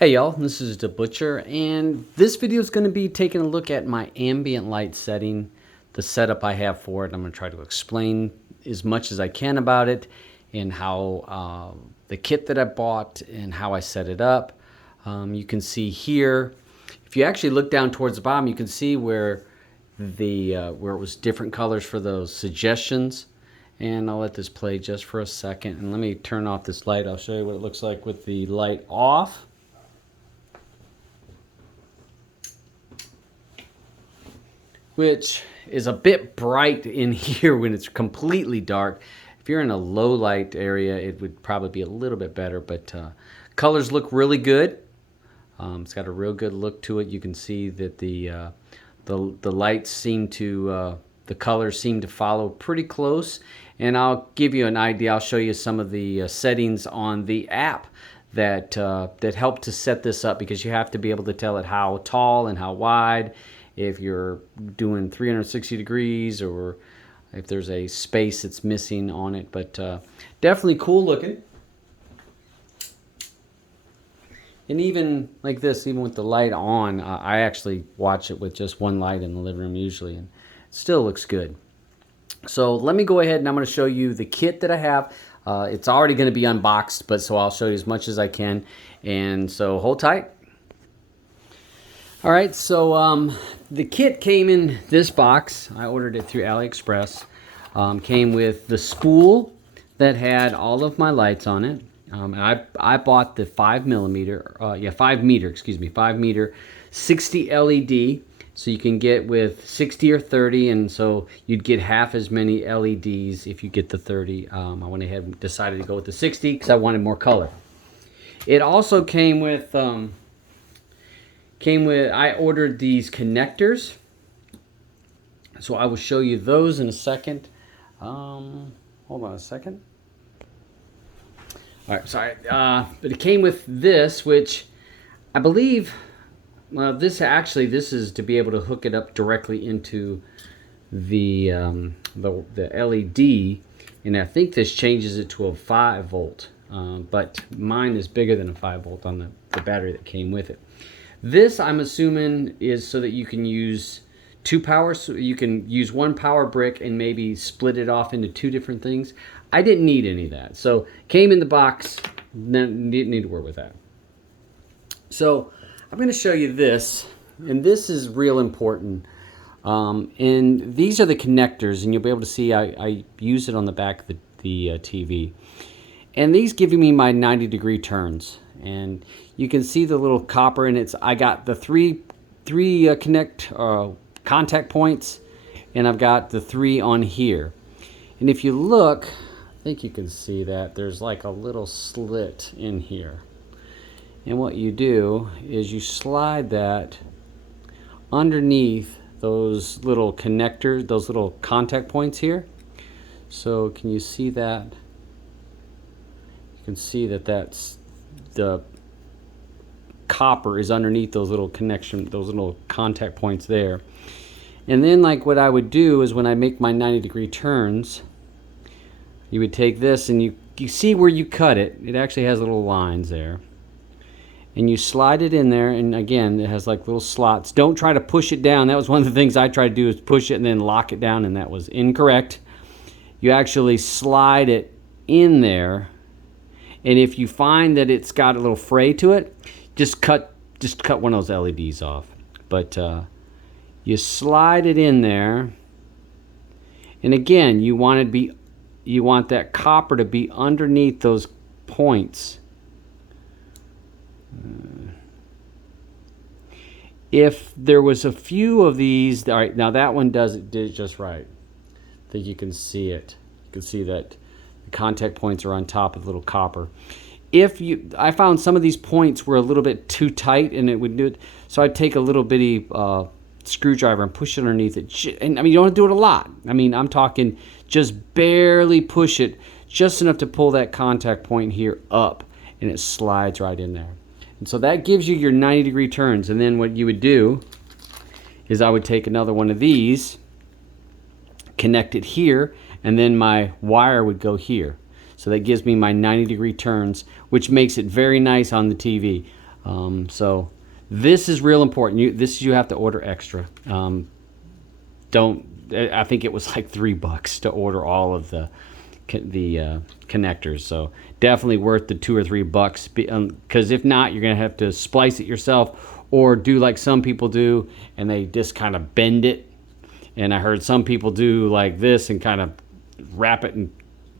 Hey y'all, this is the Butcher, and this video is going to be taking a look at my ambient light setting, the setup I have for it. I'm going to try to explain as much as I can about it and how the kit that I bought and how I set it up. You can see here, if you actually look down towards the bottom, you can see where where it was different colors for those suggestions. And I'll let this play just for a second, and let me turn off this light. I'll show you what it looks like with the light off. Which is a bit bright in here when it's completely dark. If you're in a low light area, it would probably be a little bit better, but colors look really good. It's got a real good look to it. You can see that the lights seem to, the colors seem to follow pretty close. And I'll give you an idea. I'll show you some of the settings on the app that help to set this up, because you have to be able to tell it how tall and how wide, if you're doing 360 degrees or if there's a space that's missing on it. But definitely cool looking. And even like this, even with the light on, I actually watch it with just one light in the living room usually, and it still looks good. So let me go ahead and I'm going to show you the kit that I have. It's already going to be unboxed, but so I'll show you as much as I can. And so hold tight. All right, so the kit came in this box. I ordered it through Aliexpress. Came with the spool that had all of my lights on it. And I bought the 5 meter 60 LED. So you can get with 60 or 30, and so you'd get half as many LEDs if you get the 30. I went ahead and decided to go with the 60 because I wanted more color. It also came with I ordered these connectors, so I will show you those in a second. Hold on a second. All right, sorry, but it came with this, which I believe, well, this is to be able to hook it up directly into the LED, and I think this changes it to a 5 volt, but mine is bigger than a 5 volt on the battery that came with it. This, I'm assuming, is so that you can use two powers. So you can use one power brick and maybe split it off into two different things. I didn't need any of that. So came in the box, didn't need to worry with that. So I'm going to show you this, and this is real important. And these are the connectors, and you'll be able to see I use it on the back of the TV. And these give me my 90-degree turns. And you can see the little copper, and I got the three contact points, and I've got the 3 on here. And if you look, I think you can see that there's like a little slit in here. And what you do is you slide that underneath those little connectors, those little contact points here. So can you see that? You can see that that's the copper is underneath those little those little contact points there. And then, like, what I would do is when I make my 90-degree turns, you would take this, and you see where you cut it. It actually has little lines there. And you slide it in there, and again, it has like little slots. Don't try to push it down. That was one of the things I tried to do, is push it and then lock it down, and that was incorrect. You actually slide it in there. And if you find that it's got a little fray to it, just cut one of those LEDs off. But you slide it in there, and again, you want that copper to be underneath those points. If there was a few of these, all right, now that one did it just right. I think you can see it. You can see that the contact points are on top of the little copper. I found some of these points were a little bit too tight, and it would do it. So I'd take a little bitty screwdriver and push it underneath it. And I mean, you don't have to do it a lot. I mean, I'm talking just barely push it, just enough to pull that contact point here up, and it slides right in there. And so that gives you your 90-degree turns. And then what you would do is I would take another one of these, connect it here, and then my wire would go here. So that gives me my 90-degree turns, which makes it very nice on the TV. So this is real important. You have to order extra. I think it was like $3 to order all of the connectors. So definitely worth the $2 or $3, because if not, you're gonna have to splice it yourself, or do like some people do and they just kind of bend it. And I heard some people do like this and kind of wrap it and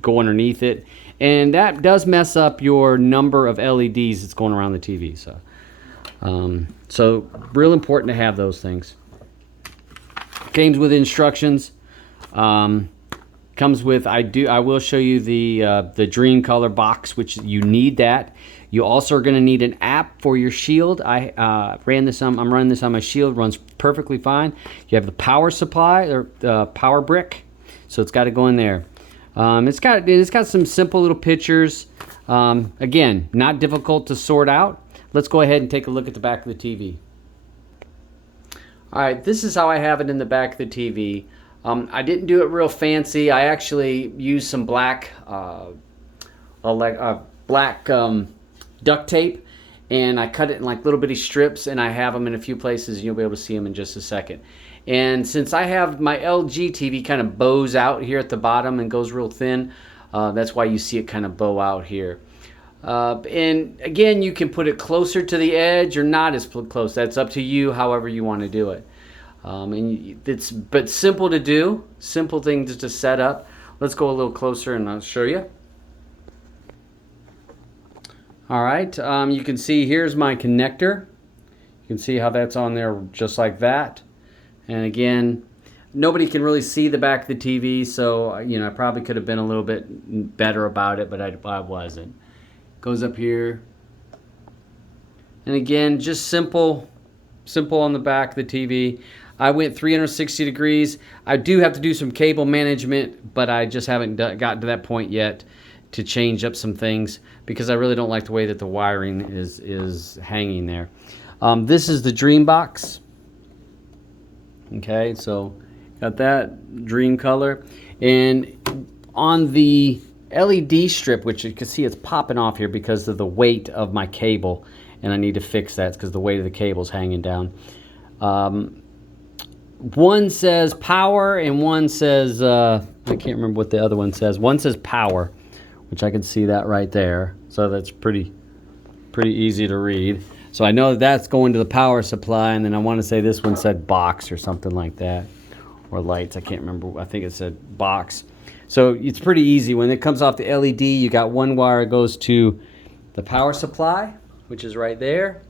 go underneath it, and that does mess up your number of LEDs that's going around the TV. So real important to have those things. Comes with instructions. Comes with, I will show you the Dream Color box, which you need that. You also are going to need an app for your Shield. I'm running this on my Shield. Runs perfectly fine. You have the power supply, or the power brick, so it's got to go in there. It's got some simple little pictures. Again, not difficult to sort out. Let's go ahead and take a look at the back of the TV. All right, this is how I have it in the back of the TV. I didn't do it real fancy. I actually used some black duct tape, and I cut it in like little bitty strips, and I have them in a few places, and you'll be able to see them in just a second. And since I have my LG TV kind of bows out here at the bottom and goes real thin, that's why you see it kind of bow out here. And again, you can put it closer to the edge or not as close. That's up to you, however you want to do it. But simple to do, simple things to set up. Let's go a little closer and I'll show you. All right, you can see here's my connector. You can see how that's on there just like that. And again, nobody can really see the back of the TV, so I probably could have been a little bit better about it, but I wasn't. Goes up here. And again, just simple on the back of the TV. I went 360 degrees. I do have to do some cable management, but I just haven't gotten to that point yet to change up some things, because I really don't like the way that the wiring is hanging there. This is the Dream box. Okay, so got that Dream color. And on the LED strip, which you can see it's popping off here because of the weight of my cable, and I need to fix that because the weight of the cable's hanging down. One says power and one says, I can't remember what the other one says. One says power, which I can see that right there. So that's pretty easy to read. So I know that that's going to the power supply, and then I want to say this one said box or something like that, or lights. I can't remember. I think it said box. So it's pretty easy. When it comes off the LED, you got one wire goes to the power supply, which is right there,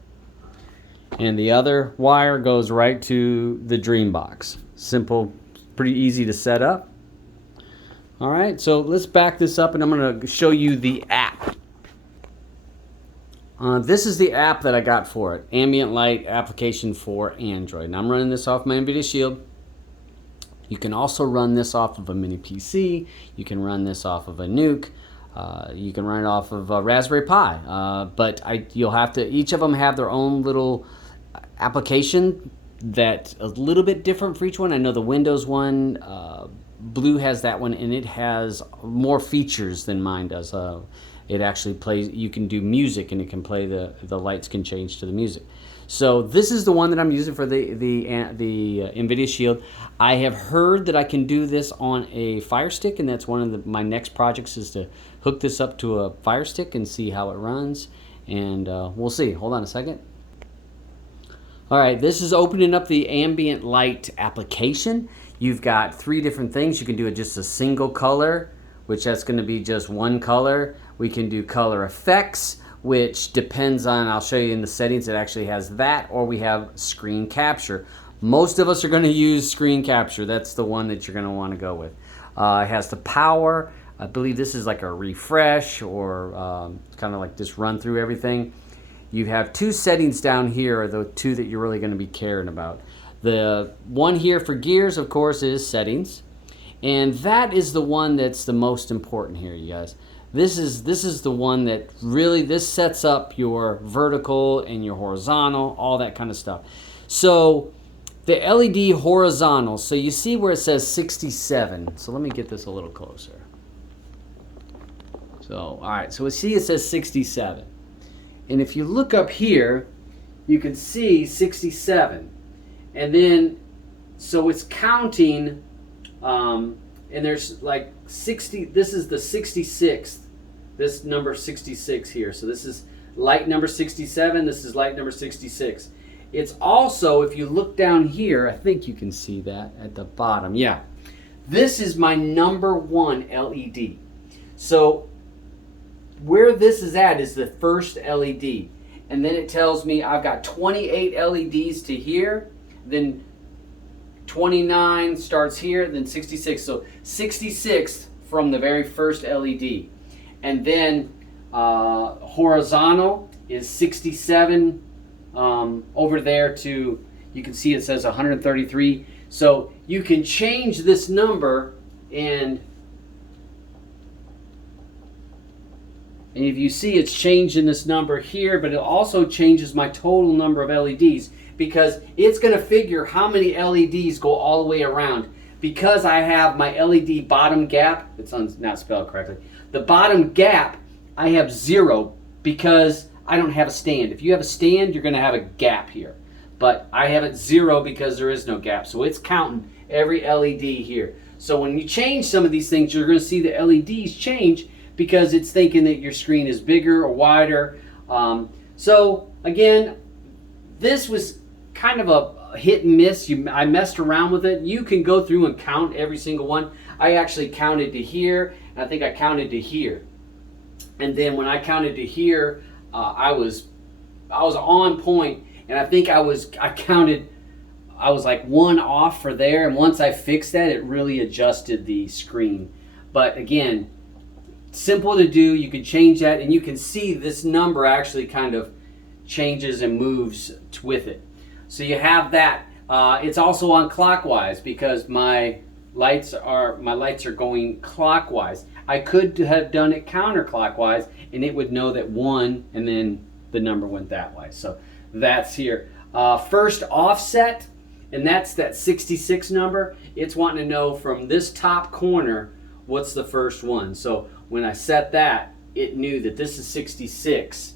and the other wire goes right to the Dream box. Simple, pretty easy to set up. All right, so let's back this up, and I'm going to show you the app. This is the app that I got for it, Ambient Light application for Android. And I'm running this off my NVIDIA Shield. You can also run this off of a mini PC. You can run this off of a Nuke. You can run it off of a Raspberry Pi. But you'll have to, each of them have their own little application that's a little bit different for each one. I know the Windows one, Blue has that one, and it has more features than mine does. It actually plays, you can do music, and it can play, the lights can change to the music. So this is the one that I'm using for the NVIDIA Shield. I have heard that I can do this on a Fire Stick, and that's one of my next projects, is to hook this up to a Fire Stick and see how it runs. And we'll see. Hold on a second. All right, this is opening up the Ambient Light application. You've got 3 different things. You can do it just a single color, which that's going to be just one color. We can do color effects, which depends on, I'll show you in the settings, it actually has that, or we have screen capture. Most of us are going to use screen capture. That's the one that you're going to want to go with. It has the power. I believe this is like a refresh, or kind of like just run through everything. You have 2 settings down here, are the 2 that you're really going to be caring about. The one here for gears, of course, is settings. And that is the one that's the most important here, you guys. This is the one that really, this sets up your vertical and your horizontal, all that kind of stuff. So the LED horizontal, so you see where it says 67. So let me get this a little closer. So, all right, so we see it says 67. And if you look up here, you can see 67. And then, so it's counting, and there's like 60, this is the 66th, this number 66 here. So this is light number 67, this is light number 66. It's also, if you look down here, I think you can see that at the bottom. Yeah. This is my number 1 LED. So where this is at is the first LED. And then it tells me I've got 28 LEDs to here, then 29 starts here, then 66. So 66 from the very first LED. And then horizontal is 67 over there to, you can see it says 133. So you can change this number, and if you see, it's changing this number here, but it also changes my total number of LEDs, because it's going to figure how many LEDs go all the way around. Because I have my LED bottom gap, it's not spelled correctly, the bottom gap, I have 0 because I don't have a stand. If you have a stand, you're going to have a gap here. But I have it 0 because there is no gap. So it's counting every LED here. So when you change some of these things, you're going to see the LEDs change because it's thinking that your screen is bigger or wider. So again, this was kind of a hit and miss. I messed around with it. You can go through and count every single one. I actually counted to here, and I think I counted to here. And then when I counted to here, I was on point. And I think I was like 1 off for there, and once I fixed that, it really adjusted the screen. But again, simple to do. You can change that, and you can see this number actually kind of changes and moves with it. So you have that. It's also on clockwise because my lights are going clockwise. I could have done it counterclockwise, and it would know that 1, and then the number went that way. So that's here. First offset, and that's that 66 number. It's wanting to know from this top corner what's the first one. So when I set that, it knew that this is 66,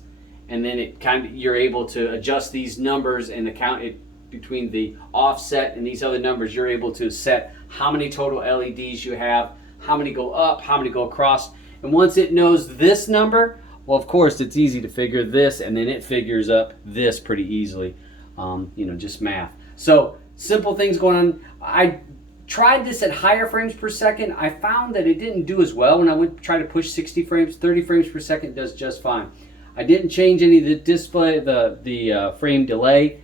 and then it you're able to adjust these numbers and account it between the offset and these other numbers. You're able to set how many total LEDs you have, how many go up, how many go across. And once it knows this number, well, of course, it's easy to figure this, and then it figures up this pretty easily. Just math. So simple things going on. I tried this at higher frames per second. I found that it didn't do as well when I went to try to push 60 frames. 30 frames per second does just fine. I didn't change any of the display, the frame delay.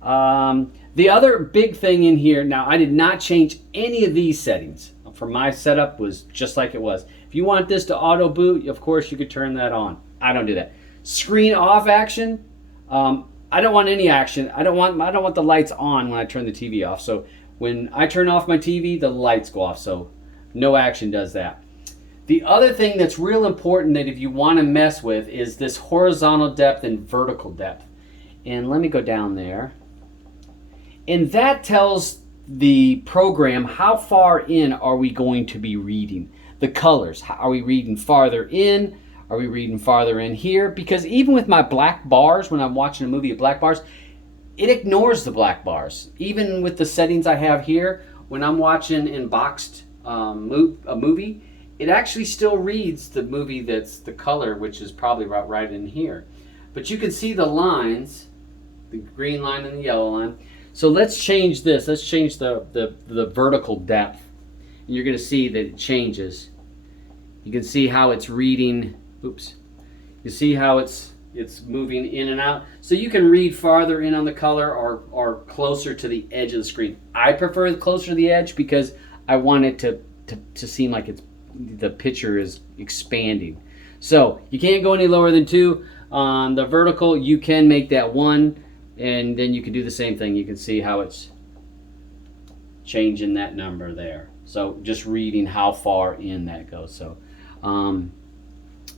The other big thing in here, now I did not change any of these settings. For my setup was just like it was. If you want this to auto boot, of course you could turn that on. I don't do that. Screen off action. I don't want any action. I don't want the lights on when I turn the TV off. So when I turn off my TV, the lights go off. So no action does that. The other thing that's real important that if you want to mess with is this horizontal depth and vertical depth. And let me go down there. And that tells the program how far in are we going to be reading. The colors. Are we reading farther in? Are we reading farther in here? Because even with my black bars, when I'm watching a movie of black bars, it ignores the black bars. Even with the settings I have here, when I'm watching in boxed a movie, it actually still reads the movie that's the color, which is probably right in here. But you can see the lines, the green line and the yellow line. So let's change this. Let's change the vertical depth. And you're going to see that it changes. You can see how it's reading. Oops. You see how it's moving in and out. So you can read farther in on the color or closer to the edge of the screen. I prefer closer to the edge because I want it to seem like the picture is expanding. So you can't go any lower than 2. On the vertical, you can make that 1, and then you can do the same thing. You can see how it's changing that number there. So just reading how far in that goes. So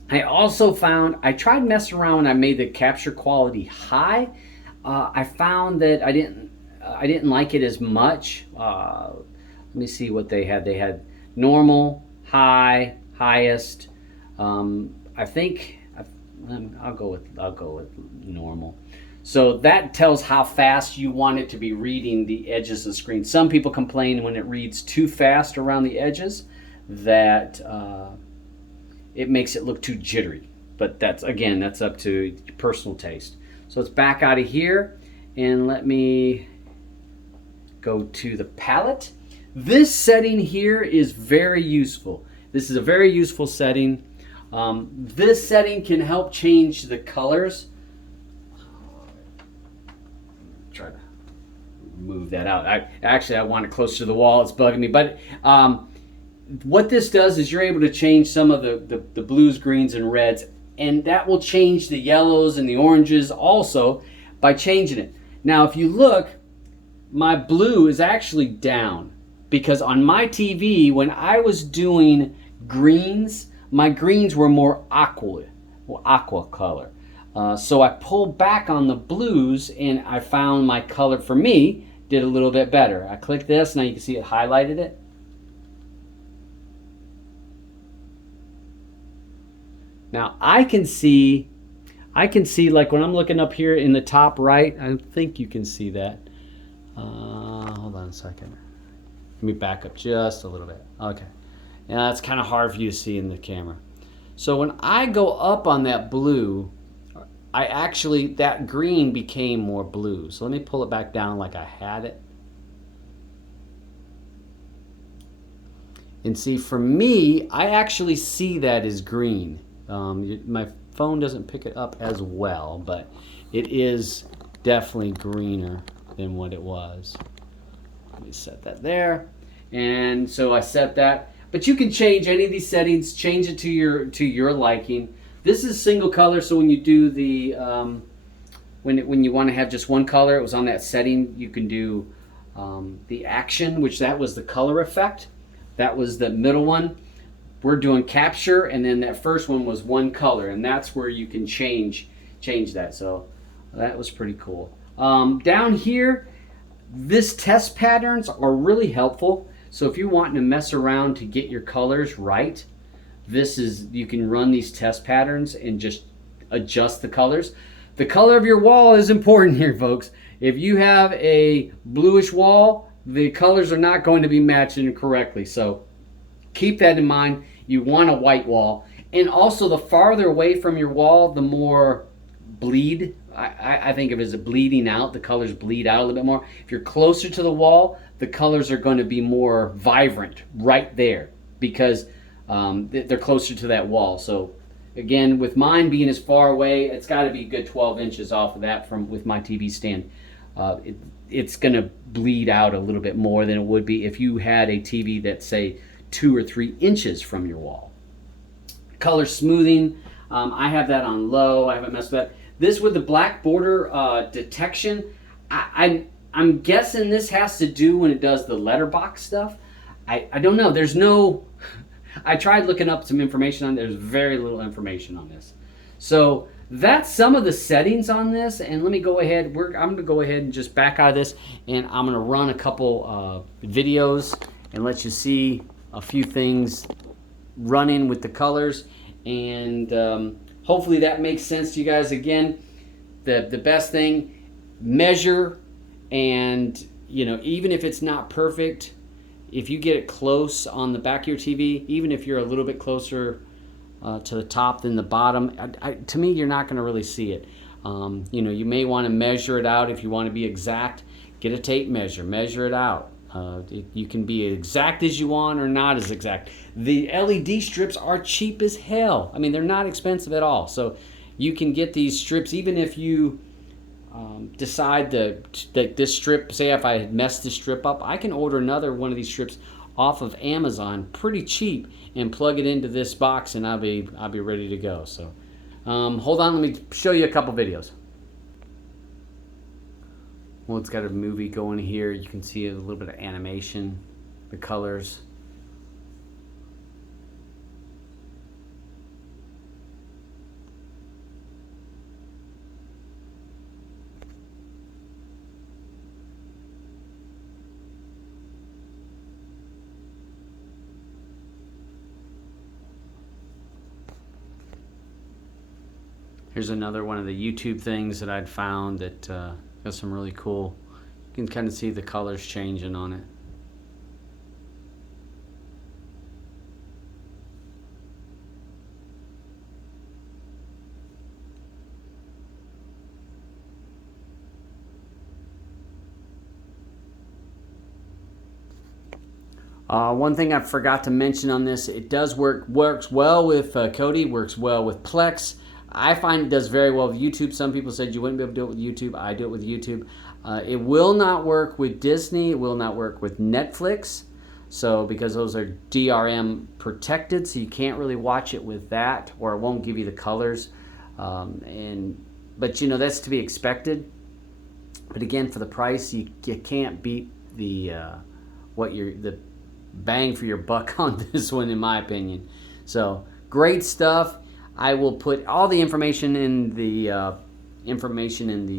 I also found, I tried messing around when I made the capture quality high. I found that I didn't like it as much. Let me see what they had. They had normal, high, highest. I think I'll go with normal. So that tells how fast you want it to be reading the edges of the screen. Some people complain when it reads too fast around the edges that it makes it look too jittery. But that's, again, that's up to personal taste. So let's back out of here and let me go to the palette. This setting here is very useful. This is a very useful setting. This setting can help change the colors. Try to move that out. I want it closer to the wall. It's bugging me. But what this does is you're able to change some of the blues, greens, and reds, and that will change the yellows and the oranges also by changing it. Now, if you look, my blue is actually down because on my TV, when I was doing greens, my greens were more aqua color. So I pulled back on the blues and I found my color for me did a little bit better. I click this, now you can see it highlighted it. Now I can see like when I'm looking up here in the top right, I think you can see that. Hold on a second. Let me back up just a little bit. Okay. Now that's kind of hard for you to see in the camera. So when I go up on that blue, that green became more blue. So let me pull it back down like I had it. And see, for me, I actually see that as green. My phone doesn't pick it up as well, but it is definitely greener than what it was. Let me set that there. And so I set that. But you can change any of these settings, change it to your liking. This is single color, so when you do the when you want to have just one color, it was on that setting. You can do the action, which that was the color effect. That was the middle one. We're doing capture, and then that first one was one color, and that's where you can change that. So that was pretty cool. Down here, this test patterns are really helpful. So if you're wanting to mess around to get your colors right, you can run these test patterns and just adjust the colors. The color of your wall is important here, folks. If you have a bluish wall, the colors are not going to be matching correctly. So keep that in mind. You want a white wall. And also, the farther away from your wall, the more bleed. I think of it as a bleeding out. The colors bleed out a little bit more. If you're closer to the wall, the colors are going to be more vibrant right there because they're closer to that wall. So again, with mine being as far away, it's got to be a good 12 inches off of that with my TV stand. It's going to bleed out a little bit more than it would be if you had a TV that's, say, 2 or 3 inches from your wall. Color smoothing, I have that on low. I haven't messed with that. This with the black border detection, I'm guessing this has to do when it does the letterbox stuff. I don't know. There's no... I tried looking up some information on it. There's very little information on this. So that's some of the settings on this. And let me go ahead. I'm going to go ahead and just back out of this. And I'm going to run a couple videos and let you see a few things running with the colors. And hopefully that makes sense to you guys. Again, the best thing, measure, and even if it's not perfect, if you get it close on the back of your TV, even if you're a little bit closer to the top than the bottom, to me, you're not going to really see it. You may want to measure it out if you want to be exact. Get a tape measure, measure it out. You can be as exact as you want or not as exact. The LED strips are cheap as hell. I mean, they're not expensive at all. So you can get these strips even if you decide that this strip, say if I had messed this strip up, I can order another one of these strips off of Amazon pretty cheap and plug it into this box, and I'll be ready to go. So hold on, let me show you a couple videos. Well, it's got a movie going here. You can see a little bit of animation, the colors. Here's another one of the YouTube things that I'd found that got some really cool. You can kind of see the colors changing on it. One thing I forgot to mention on this, it does works well with Kodi, works well with Plex. I find it does very well with YouTube. Some people said you wouldn't be able to do it with YouTube. I do it with YouTube. It will not work with Disney. It will not work with Netflix. So because those are DRM protected, so you can't really watch it with that, or it won't give you the colors. But you know, that's to be expected. But again, for the price, you can't beat the the bang for your buck on this one, in my opinion. So great stuff. I will put all the information in the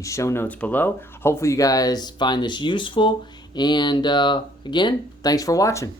show notes below. Hopefully you guys find this useful. And again, thanks for watching.